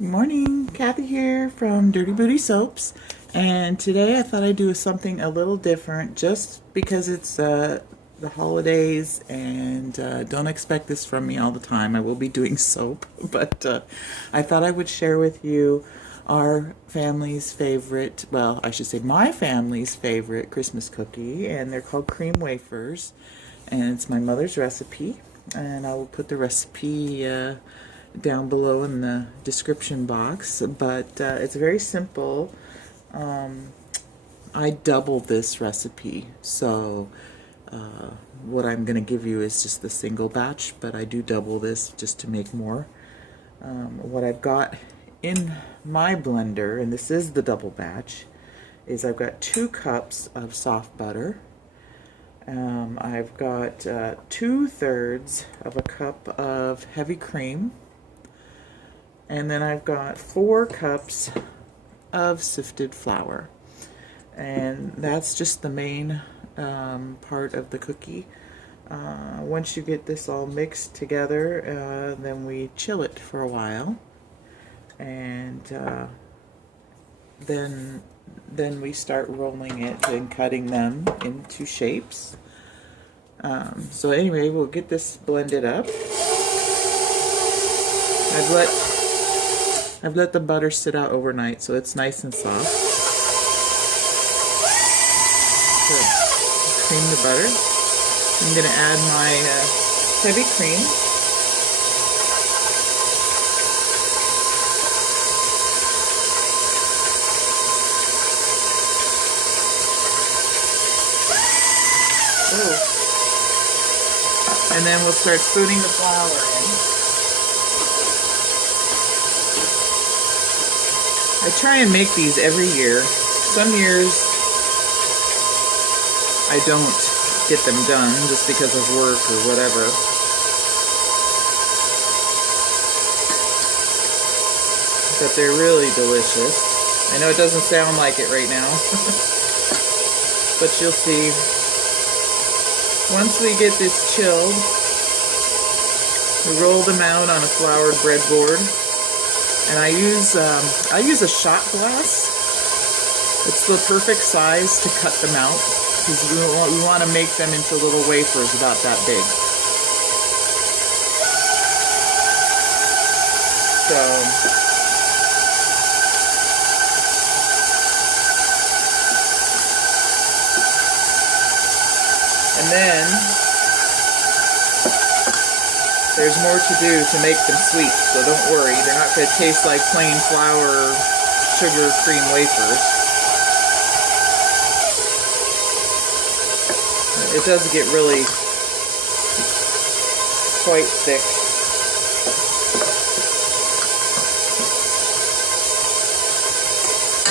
Good morning, Kathy here from Dirty Booty Soaps, and today I thought I'd do something a little different just because it's the holidays, and don't expect this from me all the time. I will be doing soap, but I thought I would share with you our family's favorite, well, I should say my family's favorite Christmas cookie, and they're called cream wafers, and it's my mother's recipe, and I will put the recipe down below in the description box, but it's very simple. I doubled this recipe, so what I'm going to give you is just the single batch, but I do double this just to make more. What I've got in my blender, and this is the double batch, is I've got 2 cups of soft butter. I've got 2/3 of a cup of heavy cream. And then I've got 4 cups of sifted flour. And that's just the main part of the cookie. Once you get this all mixed together, then we chill it for a while. And then we start rolling it and cutting them into shapes. So anyway, we'll get this blended up. I've let the butter sit out overnight, so it's nice and soft. So, cream the butter. I'm going to add my heavy cream. Oh. And then we'll start spooning the flour in. I try and make these every year. Some years I don't get them done just because of work or whatever. But they're really delicious. I know it doesn't sound like it right now, but you'll see. Once we get this chilled, we roll them out on a floured breadboard. And I use a shot glass. It's the perfect size to cut them out, because we want to make them into little wafers about that big. So and then there's more to do to make them sweet, so don't worry. They're not going to taste like plain flour, sugar, cream wafers. It does get really quite thick.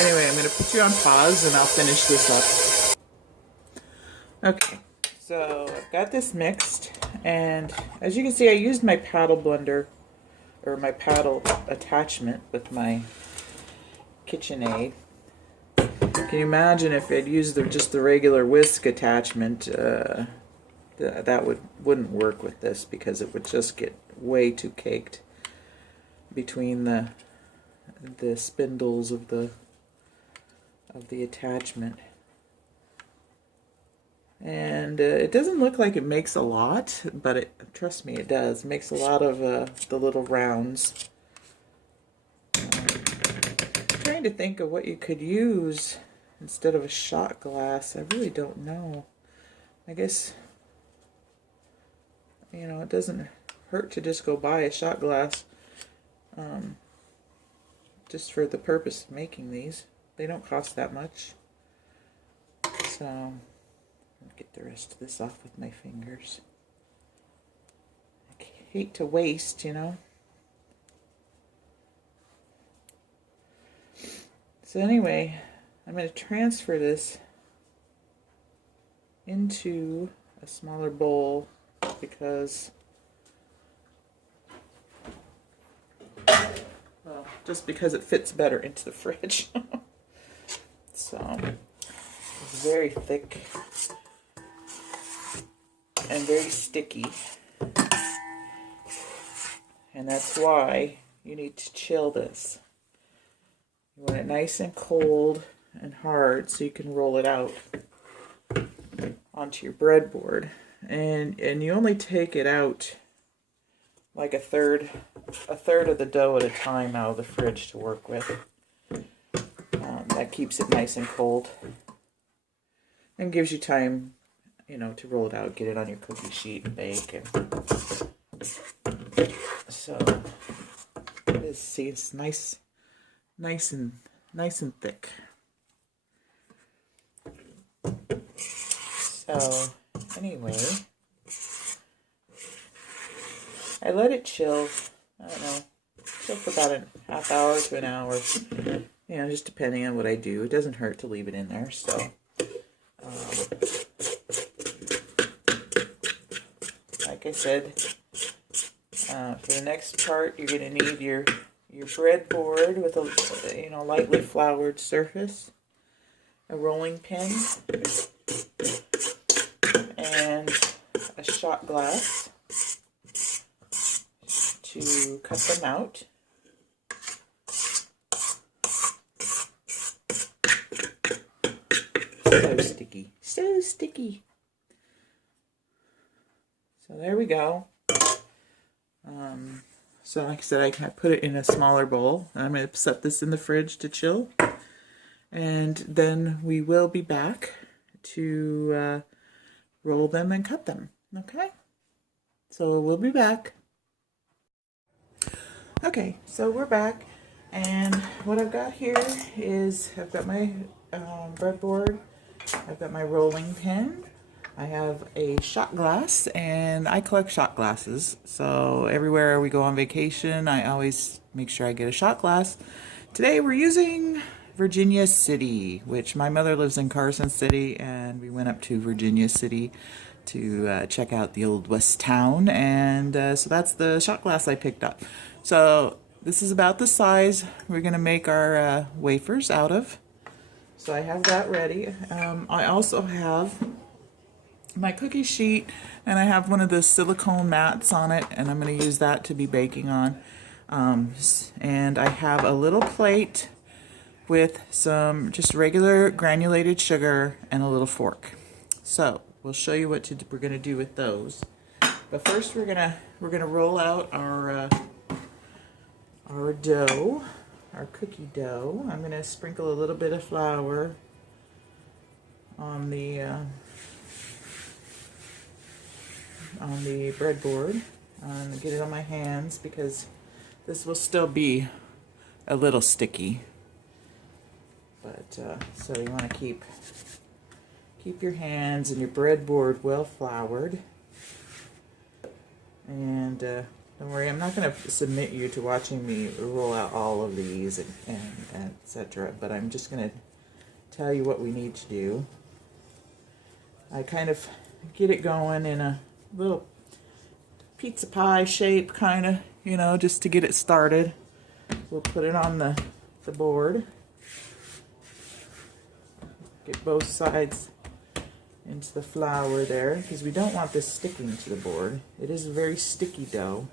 Anyway, I'm going to put you on pause and I'll finish this up. Okay, so I've got this mixed. And as you can see, I used my paddle blender, or my paddle attachment with my KitchenAid. Can you imagine if I'd used just the regular whisk attachment? That wouldn't work with this, because it would just get way too caked between the spindles of the attachment. And it doesn't look like it makes a lot, but trust me, it does. It makes a lot of the little rounds. I'm trying to think of what you could use instead of a shot glass. I really don't know. I guess, it doesn't hurt to just go buy a shot glass, just for the purpose of making these. They don't cost that much. So I'll get the rest of this off with my fingers. I hate to waste, So anyway, I'm going to transfer this into a smaller bowl, because, well, just because it fits better into the fridge. So it's very thick and very sticky. And that's why you need to chill this. You want it nice and cold and hard so you can roll it out onto your breadboard. And you only take it out like a third of the dough at a time out of the fridge to work with. That keeps it nice and cold and gives you time, you know, to roll it out, get it on your cookie sheet and bake. And so see, it's nice and thick. So anyway, I let it chill. I don't know, chill for about a half hour to an hour. You know, just depending on what I do. It doesn't hurt to leave it in there. So, like I said, for the next part, you're going to need your breadboard with a, you know, lightly floured surface, a rolling pin, and a shot glass to cut them out. So sticky, so sticky. So there we go. So like I said, I can put it in a smaller bowl, and I'm going to set this in the fridge to chill, and then we will be back to roll them and cut them. Okay, so we'll be back. Okay, so we're back, and what I've got here is I've got my breadboard, I've got my rolling pin, I have a shot glass, and I collect shot glasses, so everywhere we go on vacation I always make sure I get a shot glass. Today we're using Virginia City, which my mother lives in Carson City, and we went up to Virginia City to check out the old West Town, and so that's the shot glass I picked up. So this is about the size we're going to make our wafers out of. So I have that ready. I also have my cookie sheet, and I have one of the silicone mats on it, and I'm going to use that to be baking on. And I have a little plate with some just regular granulated sugar and a little fork. So we'll show you what we're going to do with those. But first we're gonna roll out our dough, our cookie dough. I'm going to sprinkle a little bit of flour on the breadboard, and get it on my hands because this will still be a little sticky. But so you want to keep your hands and your breadboard well floured. And don't worry, I'm not going to submit you to watching me roll out all of these and etc. But I'm just going to tell you what we need to do. I kind of get it going in a little pizza pie shape, kind of, you know, just to get it started. We'll put it on the board. Get both sides into the flour there, because we don't want this sticking to the board. It is a very sticky dough.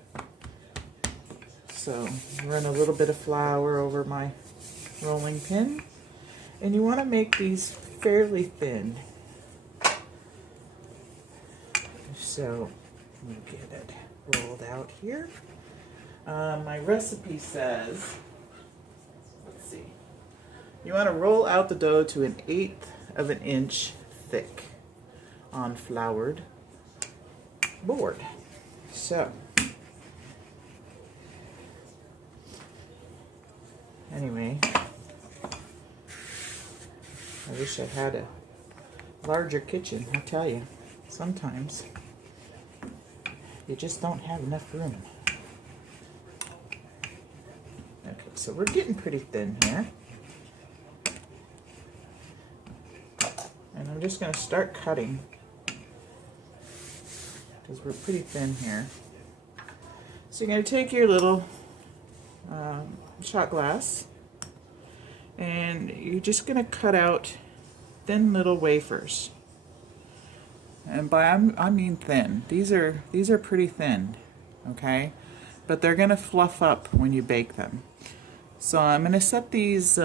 So run a little bit of flour over my rolling pin, and you want to make these fairly thin. So let me get it rolled out here. My recipe says, let's see, you want to roll out the dough to 1/8 of an inch thick on floured board. So anyway, I wish I had a larger kitchen. I tell you, sometimes you just don't have enough room. Okay, so we're getting pretty thin here. And I'm just going to start cutting because we're pretty thin here. So you're going to take your little shot glass, and you're just going to cut out thin little wafers. And by I mean thin. These are pretty thin, okay? but they're going to fluff up when you bake them. So I'm going to set these,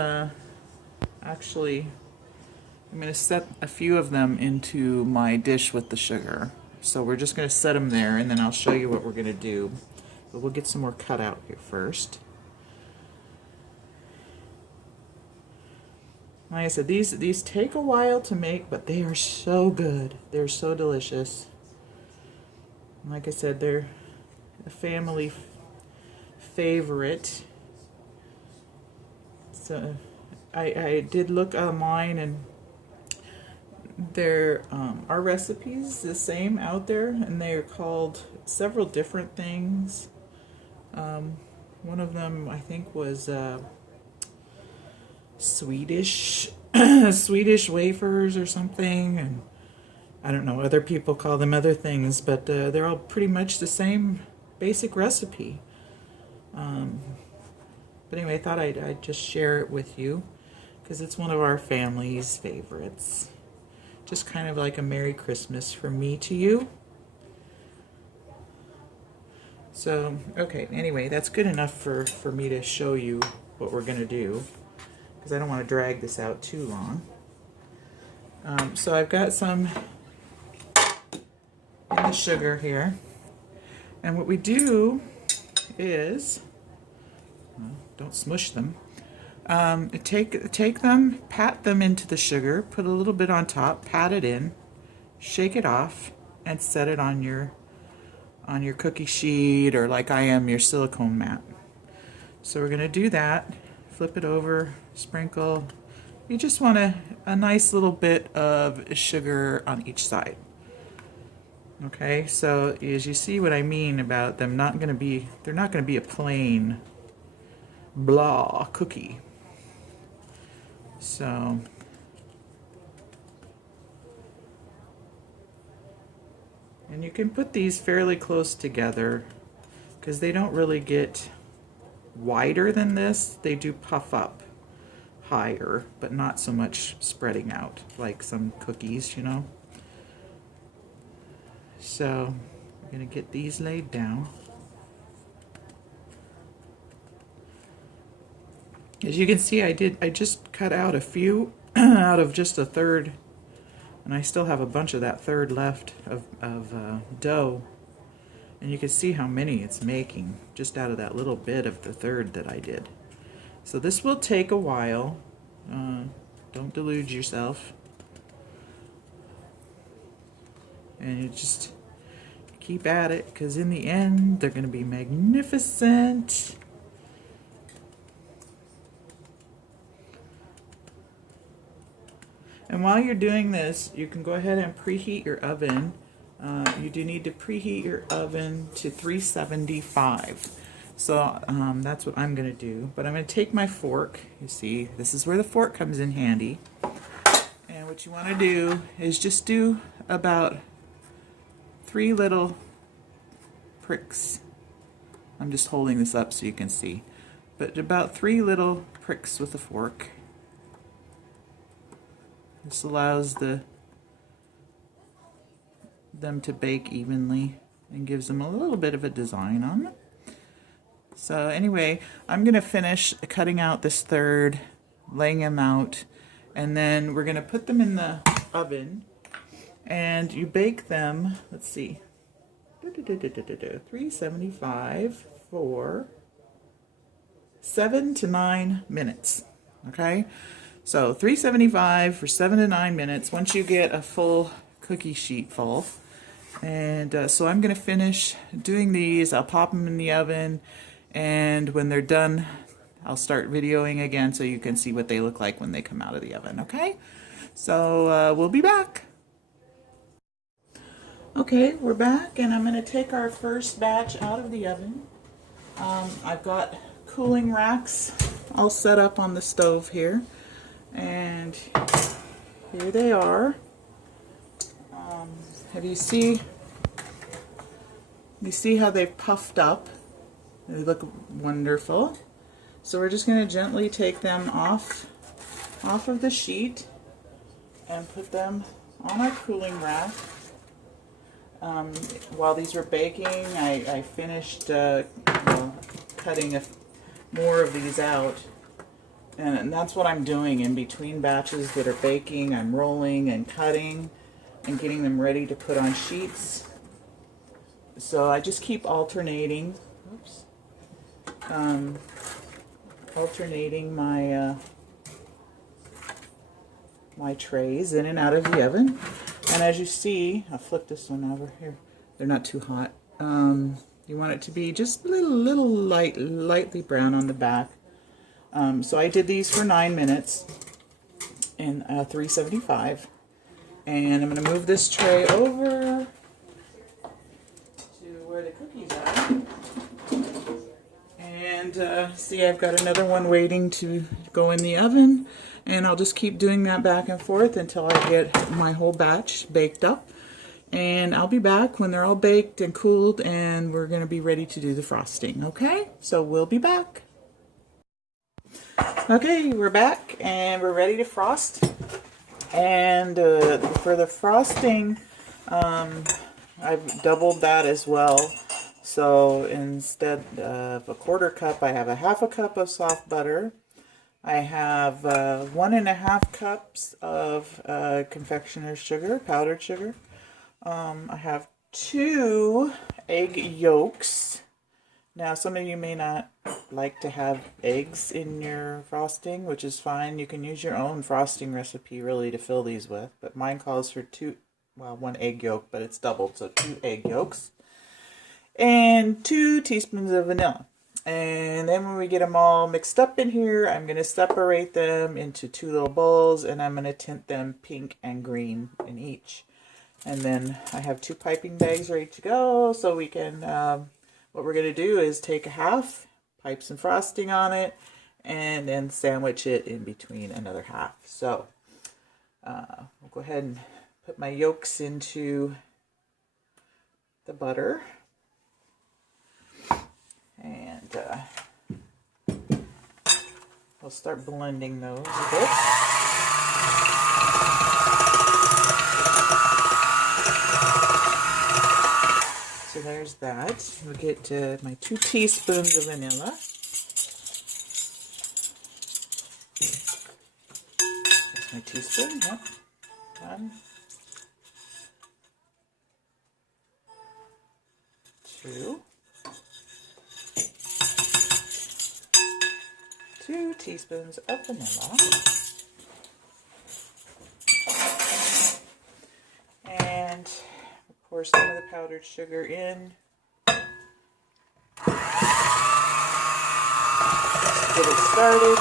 actually, I'm going to set a few of them into my dish with the sugar. So we're just going to set them there, and then I'll show you what we're going to do. But we'll get some more cut out here first. Like I said, these take a while to make, but they are so good. They're so delicious. Like I said, they're a family favorite. So I did look online, and there are recipes the same out there, and they're called several different things. One of them I think was Swedish Swedish wafers or something, and I don't know, other people call them other things, but they're all pretty much the same basic recipe. But anyway, I thought I'd just share it with you because it's one of our family's favorites. Just kind of like a Merry Christmas from me to you. So, okay, anyway, that's good enough for me to show you what we're going to do, because I don't want to drag this out too long. So I've got some in the sugar here. And what we do is, don't smush them, take them, pat them into the sugar, put a little bit on top, pat it in, shake it off, and set it on your cookie sheet, or like I am, your silicone mat. So we're going to do that, flip it over, sprinkle. You just want a nice little bit of sugar on each side. Okay, so as you see what I mean about them they're not going to be a plain blah cookie. So and you can put these fairly close together because they don't really get wider than this. They do puff up higher, but not so much spreading out like some cookies, you know. So I'm going to get these laid down. As you can see, I just cut out a few out of just a third, and I still have a bunch of that third left of dough. And you can see how many it's making just out of that little bit of the third that I did. So this will take a while. Don't delude yourself. And you just keep at it, because in the end they're going to be magnificent. And while you're doing this, you can go ahead and preheat your oven. You do need to preheat your oven to 375. So that's what I'm going to do. But I'm going to take my fork. You see, this is where the fork comes in handy. And what you want to do is just do about 3 little pricks. I'm just holding this up so you can see. But about 3 little pricks with the fork. This allows them to bake evenly and gives them a little bit of a design on them. So anyway, I'm going to finish cutting out this third, laying them out, and then we're going to put them in the oven. And you bake them, let's see, 375 for 7 to 9 minutes. Okay, so 375 for 7 to 9 minutes once you get a full cookie sheet full. And so I'm going to finish doing these. I'll pop them in the oven, and when they're done, I'll start videoing again so you can see what they look like when they come out of the oven. Okay, so we'll be back. Okay, we're back, and I'm going to take our first batch out of the oven. I've got cooling racks all set up on the stove here, and here they are. You see how they've puffed up? They look wonderful. So we're just going to gently take them off of the sheet and put them on our cooling rack. While these were baking, I finished cutting more of these out. And that's what I'm doing in between batches that are baking. I'm rolling and cutting and getting them ready to put on sheets. So I just keep alternating. Oops. Alternating my my trays in and out of the oven. And as you see, I'll flip this one over here. They're not too hot. You want it to be just a little lightly brown on the back. So I did these for 9 minutes in 375. And I'm going to move this tray over to where the cookies are. And see, I've got another one waiting to go in the oven. And I'll just keep doing that back and forth until I get my whole batch baked up. And I'll be back when they're all baked and cooled, and we're going to be ready to do the frosting, okay? So we'll be back. Okay, we're back, and we're ready to frost. And for the frosting, I've doubled that as well. So instead of a 1/4 cup, I have a 1/2 cup of soft butter. I have 1½ cups of confectioner's sugar, powdered sugar. I have 2 egg yolks. Now, some of you may not like to have eggs in your frosting, which is fine. You can use your own frosting recipe, really, to fill these with. But mine calls for 1 egg yolk, but it's doubled, so 2 egg yolks. And 2 teaspoons of vanilla. And then when we get them all mixed up in here, I'm going to separate them into 2 little bowls, and I'm going to tint them pink and green in each. And then I have 2 piping bags ready to go, so we can, what we're going to do is take a half, pipe some frosting on it, and then sandwich it in between another half. So we'll go ahead and put my yolks into the butter. And we'll start blending those a bit. So there's that. We'll get my 2 teaspoons of vanilla. That's my teaspoon. Yep. 1, 2. 2 teaspoons of vanilla. And pour some of the powdered sugar in. Get it started.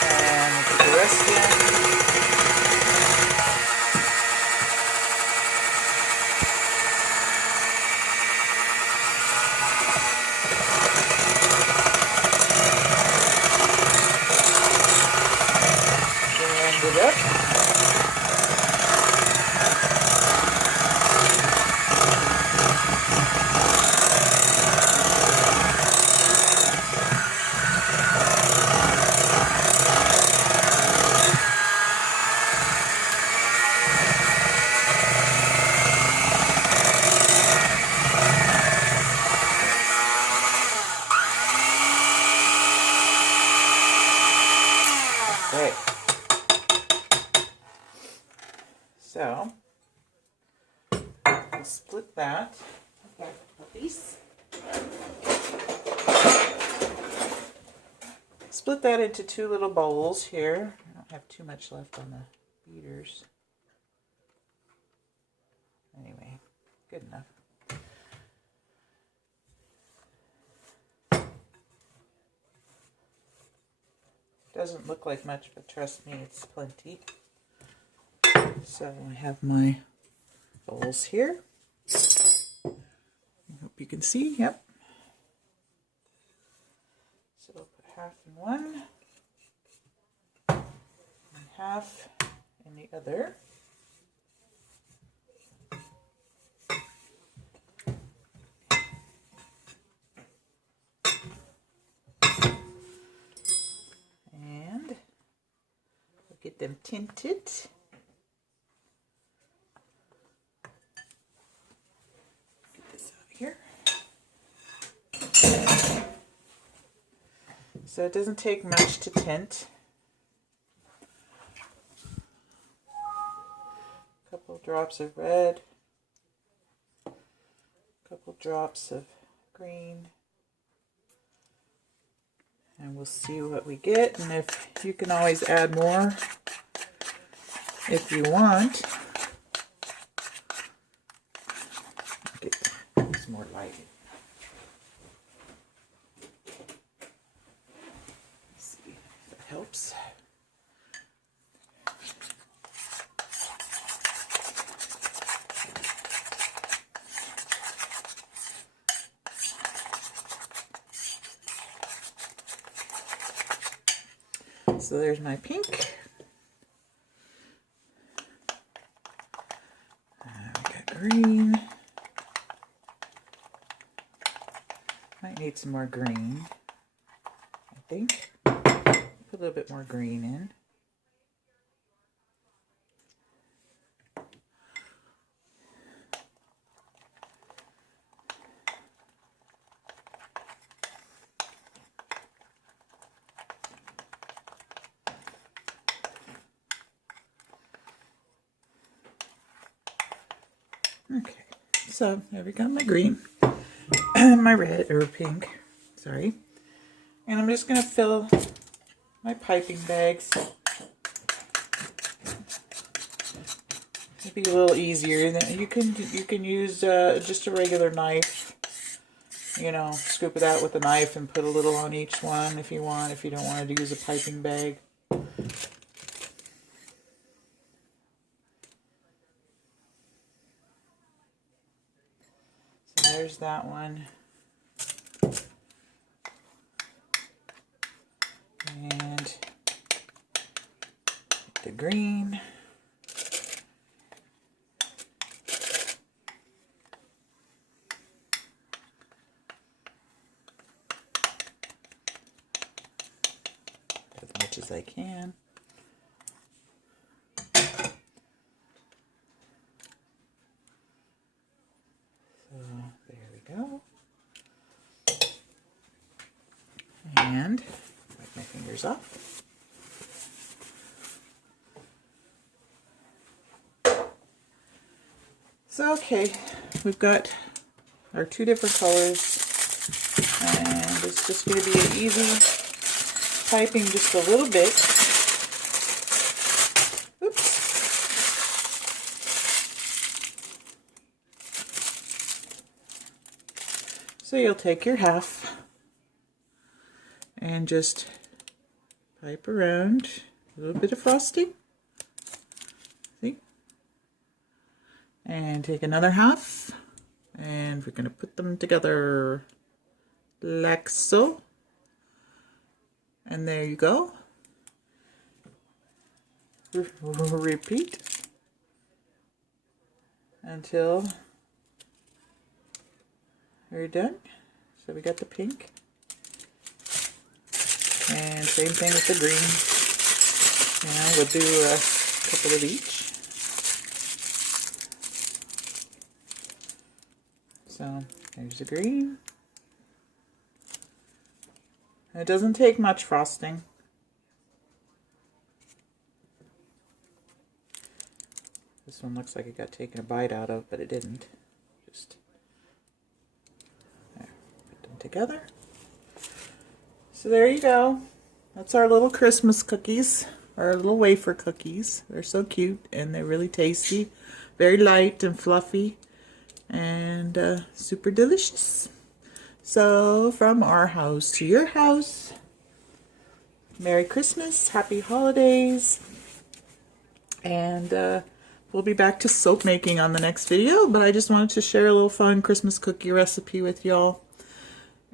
And we'll put the rest in. Blend it up. Okay. So, I'll split that. Okay, puppies. Split that into 2 little bowls here. I don't have too much left on the beaters. Anyway, good enough. Doesn't look like much, but trust me, it's plenty. So I have my bowls here. I hope you can see. Yep. So I'll put half in one, and half in the other. And we'll get them tinted. So it doesn't take much to tint. A couple drops of red, a couple drops of green, and we'll see what we get. And if you can always add more if you want. Get some more light. Let's see if that helps. So there's my pink. We got green. Might need some more green, I think. Put a little bit more green in. Okay, so there we go, my green, my red, or pink, sorry. And I'm just going to fill my piping bags. It'll be a little easier. You can use just a regular knife. You know, scoop it out with a knife and put a little on each one if you want, if you don't want to use a piping bag. There's that one. And the green. As much as I can. Go. And wipe my fingers off. So okay, we've got our two different colors, and it's just going to be an easy piping just a little bit. Oops. So you'll take your half and just pipe around a little bit of frosting. See? And take another half, and we're going to put them together like so. And there you go. Repeat until we're done. So we got the pink. And same thing with the green. Now we'll do a couple of each. So there's the green. It doesn't take much frosting. This one looks like it got taken a bite out of, but it didn't. Just there, put them together. So there you go. That's our little Christmas cookies, our little wafer cookies. They're so cute and they're really tasty, very light and fluffy, and super delicious. So from our house to your house, Merry Christmas, Happy Holidays, and we'll be back to soap making on the next video, but I just wanted to share a little fun Christmas cookie recipe with y'all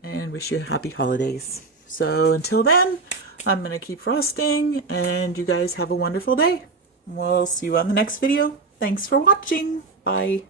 and wish you happy holidays. So until then, I'm going to keep frosting, and you guys have a wonderful day. We'll see you on the next video. Thanks for watching. Bye.